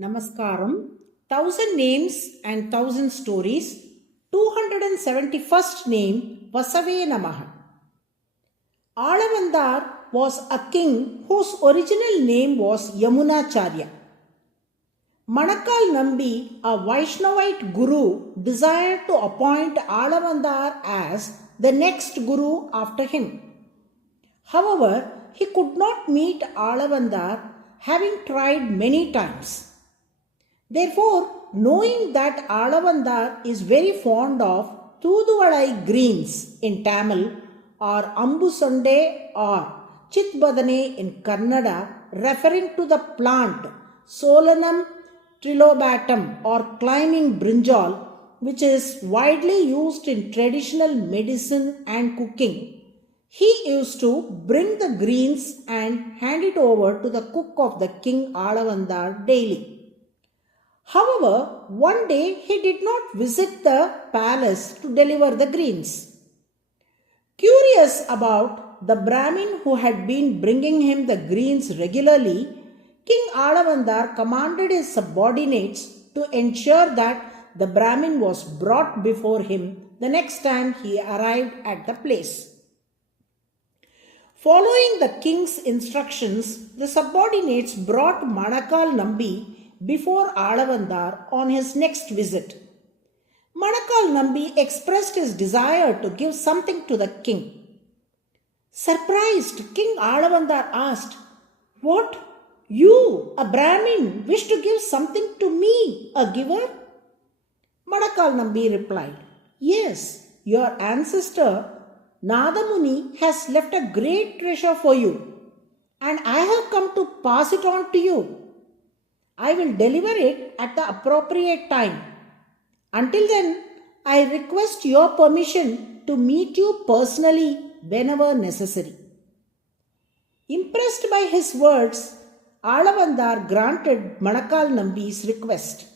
Namaskaram. 1000 names and 1000 stories. 271st name VASAVE NAMAH. Alavandar was a king whose original name was Yamunacharya. Manakal Nambi, a Vaishnavite guru, desired to appoint Alavandar as the next guru after him. However, he could not meet Alavandar, having tried many times. Therefore, knowing that Alavandar is very fond of Thuduvalai greens in Tamil or Ambusonde or Chitbadane in Kannada, referring to the plant Solanum trilobatum or climbing brinjal, which is widely used in traditional medicine and cooking, he used to bring the greens and hand it over to the cook of the king Alavandar daily. However, one day he did not visit the palace to deliver the greens. Curious about the Brahmin who had been bringing him the greens regularly, King Alavandar commanded his subordinates to ensure that the Brahmin was brought before him the next time he arrived at the place. Following the king's instructions, the subordinates brought Manakal Nambi before Alavandar on his next visit. Manakal Nambi expressed his desire to give something to the king. Surprised, King Alavandar asked, "What? You, a Brahmin, wish to give something to me, a giver?" Manakal Nambi replied, "Yes, your ancestor Nadamuni has left a great treasure for you, and I have come to pass it on to you. I will deliver it at the appropriate time. Until then, I request your permission to meet you personally whenever necessary." Impressed by his words, Alavandar granted Manakal Nambi's request.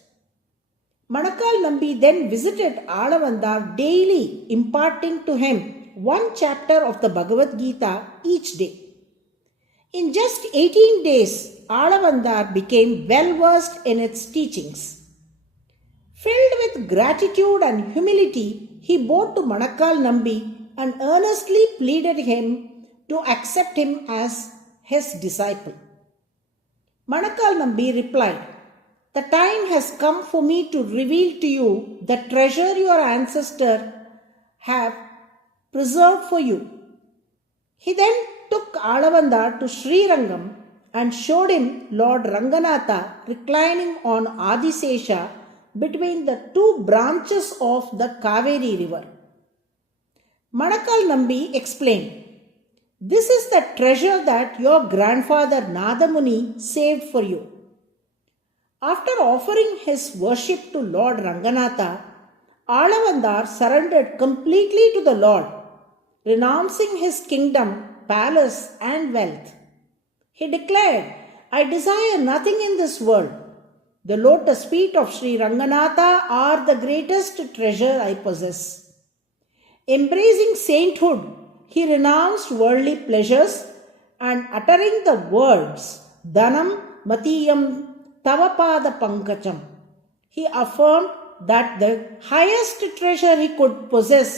Manakal Nambi then visited Alavandar daily, imparting to him one chapter of the Bhagavad Gita each day. In just 18 days, Alavandar became well versed in its teachings. Filled with gratitude and humility, he bowed to Manakal Nambi and earnestly pleaded him to accept him as his disciple. Manakal Nambi replied, "The time has come for me to reveal to you the treasure your ancestors have preserved for you." He then took Alavandar to Sri Rangam and showed him Lord Ranganatha reclining on Adisesha between the two branches of the Kaveri river. Manakal Nambi explained, "This is the treasure that your grandfather Nadamuni saved for you." After offering his worship to Lord Ranganatha, Alavandar surrendered completely to the Lord, renouncing his kingdom, palace, and wealth. He declared, "I desire nothing in this world. The lotus feet of Sri Ranganatha are the greatest treasure I possess." Embracing sainthood, he renounced worldly pleasures and uttering the words, "Dhanam Matiyam Tavapada Pankacham," he affirmed that the highest treasure he could possess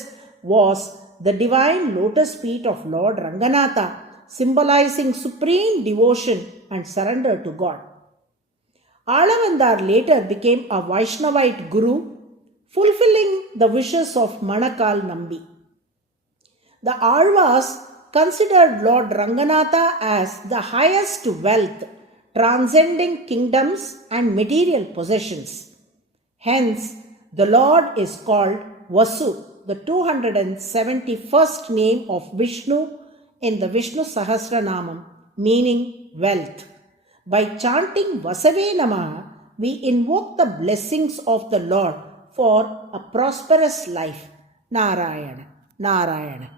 was the divine lotus feet of Lord Ranganatha, symbolizing supreme devotion and surrender to God. Alavandar later became a Vaishnavite guru, fulfilling the wishes of Manakal Nambi. The Alvas considered Lord Ranganatha as the highest wealth, transcending kingdoms and material possessions. Hence, the Lord is called Vasu, the 271st name of Vishnu in the Vishnu Sahasranamam, meaning wealth. By chanting Vasave Namaha, we invoke the blessings of the Lord for a prosperous life. Narayana, Narayana.